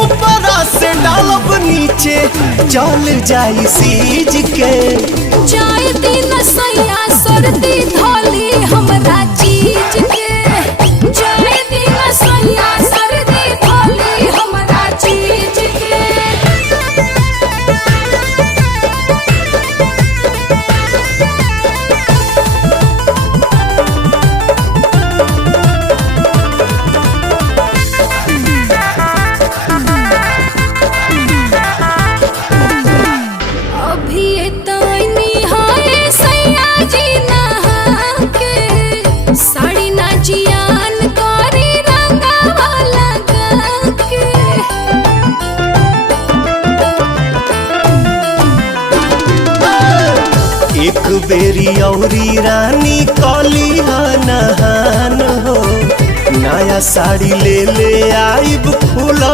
ऊपरा से डालब नीचे चल जाई सीज के। जाए दिन सैया सर्दी धोली हमरा चीज के। जाए दिन सैया सर्दी धोली हमरा चीज के। अभी तनी हाय सैया जी नहा के। साड़ी ना जियान करी रंगवा लगा के। एक बेरी औरी रानी कली नहान हो, नया साड़ी ले ले आइब फूल